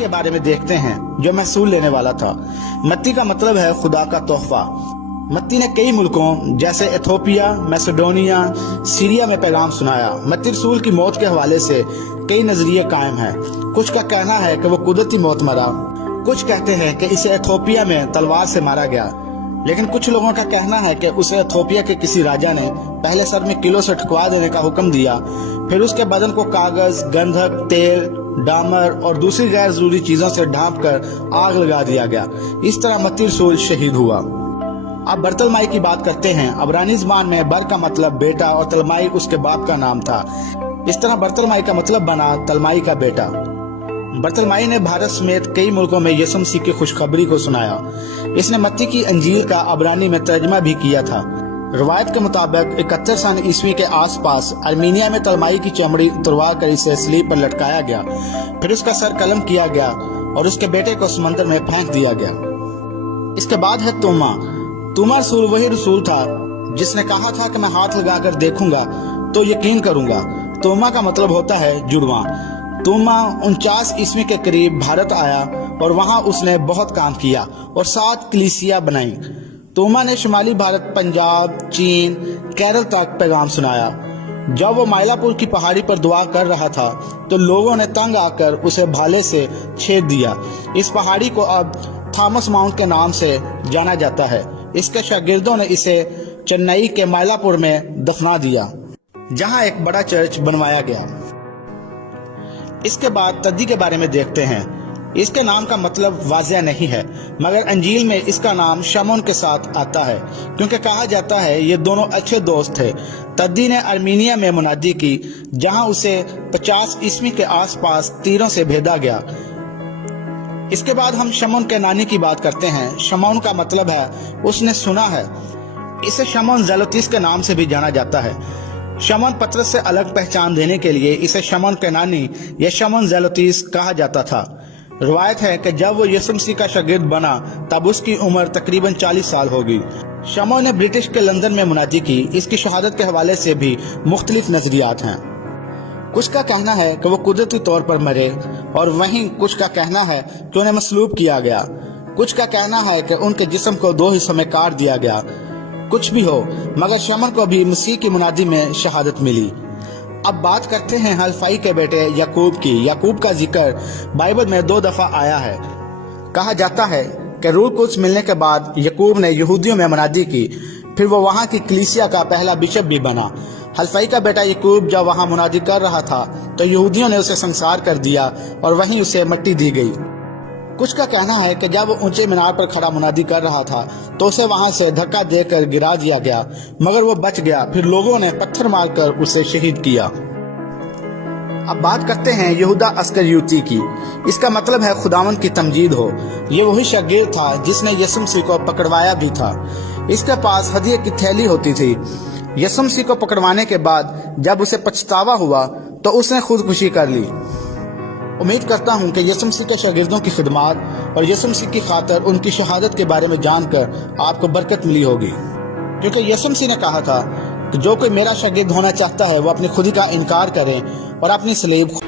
के बारे में देखते हैं जो महसूल लेने वाला था। मत्ती का मतलब है खुदा का तोहफा। मत्ती ने कई मुल्कों जैसे इथोपिया, मैसेडोनिया, सीरिया में पैगाम सुनाया। मत्ती रसूल की मौत के हवाले से कई नजरिए कायम हैं। कुछ का कहना है कि वो कुदरती मौत मरा, कुछ कहते हैं कि इसे इथोपिया में तलवार से मारा गया, लेकिन कुछ लोगों का कहना है कि उसे इथोपिया के किसी राजा ने पहले सर में किलो से ठुकवा देने का हुक्म दिया, फिर उसके बदन को कागज, गंधक, तेल, डामर और दूसरी गैर जरूरी चीजों से ढांप कर आग लगा दिया गया। इस तरह मत्ती रसूल शहीद हुआ। अब बरतलमाई की बात करते हैं। अबरानी ज़बान में बर का मतलब बेटा और तलमाई उसके बाप का नाम था। इस तरह बरतलमाई का मतलब बना तलमाई का बेटा। बरतलमाई ने भारत समेत कई मुल्कों में यीशु मसीह की खुशखबरी को सुनाया। इसने मत्ती की अंजील का अबरानी में तर्जमा भी किया था। रवायत के मुताबिक 71 सन ईस्वी के आसपास आर्मीनिया में तलमाई की चमड़ी उतरवा कर इसे सलीब पर लटकाया गया, फिर उसका सर कलम किया गया और उसके बेटे को समंदर में फेंक दिया गया। इसके बाद है तोमा रसूल वही रसूल था जिसने कहा था कि मैं हाथ लगाकर देखूंगा तो यकीन करूंगा। तोमा का मतलब होता है जुड़वा। तोमा 49 ईस्वी के करीब भारत आया और वहां उसने बहुत काम किया और 7 कलीसिया बनाई। तोमा ने शुमाली भारत, पंजाब, चीन, केरल तक पैगाम सुनाया। जब वो माइलापुर की पहाड़ी पर दुआ कर रहा था तो लोगों ने तंग आकर उसे भाले से छेद दिया। इस पहाड़ी को अब थॉमस माउंट के नाम से जाना जाता है। इसके शागिर्दों ने इसे चेन्नई के माइलापुर में दफना दिया, जहां एक बड़ा चर्च बनवाया गया। इसके बाद तद्दी के बारे में देखते हैं। इसके नाम का मतलब वाज़ेह नहीं है, मगर अंजील में इसका नाम शमौन के साथ आता है, क्योंकि कहा जाता है ये दोनों अच्छे दोस्त थे। तद्दी ने आर्मीनिया में मुनादी की, जहां उसे 50 ईस्वी के आसपास तीरों से भेदा गया। इसके बाद हम शमौन के नानी की बात करते हैं। शमौन का मतलब है उसने सुना है। इसे शमौन ज़ेलोतिस के नाम से भी जाना जाता है। शमौन पतरस से अलग पहचान देने के लिए इसे शमौन कैनानी या शमौन ज़ेलोतिस कहा जाता था। रवायत है कि जब वो यीशु मसीह का शागिर्द बना तब उसकी उम्र तकरीबन 40 साल होगी। शमौन ने ब्रिटिश के लंदन में मुनादी की। इसकी शहादत के हवाले से भी मुख्तलिफ नजरियात हैं। कुछ का कहना है कि वो कुदरती तौर पर मरे और वहीं कुछ का कहना है कि उन्हें मसलूब किया गया। कुछ का कहना है कि उनके जिस्म को 2 हिस्सों में काट दिया गया। कुछ भी हो, मगर शमौन को भी मसीह की मुनादी में शहादत मिली। अब बात करते हैं हल्फाई के बेटे याकूब की। याकूब का जिक्र बाइबल में 2 दफा आया है। कहा जाता है कि रूह कुद्स मिलने के बाद याकूब ने यहूदियों में मुनादी की, फिर वो वहां की कलीसिया का पहला बिशप भी बना। हल्फाई का बेटा याकूब जब वहां मुनादी कर रहा था तो यहूदियों ने उसे संसार कर दिया और वहीं उसे मिट्टी दी गई। कुछ का कहना है कि जब वो ऊंचे मीनार पर खड़ा मुनादी कर रहा था तो उसे वहां से धक्का देकर गिरा दिया गया, मगर वो बच गया। फिर लोगों ने पत्थर मारकर उसे शहीद किया। अब बात करते हैं यहूदा अस्करियोती की। इसका मतलब है खुदावंद की तमजीद हो। ये वही शागिर्द था जिसने यीशु मसीह को पकड़वाया भी था। इसके पास हदिये की थैली होती थी। यीशु मसीह को पकड़वाने के बाद जब उसे पछतावा हुआ तो उसने खुदकुशी कर ली। उम्मीद करता हूं कि यीशु मसीह के शागिर्दों की खिदमत और यीशु मसीह की खातर उनकी शहादत के बारे में जानकर आपको बरकत मिली होगी, क्योंकि यीशु मसीह ने कहा था कि जो कोई मेरा शागिर्द होना चाहता है वो अपनी खुदी का इनकार करे और अपनी सलीब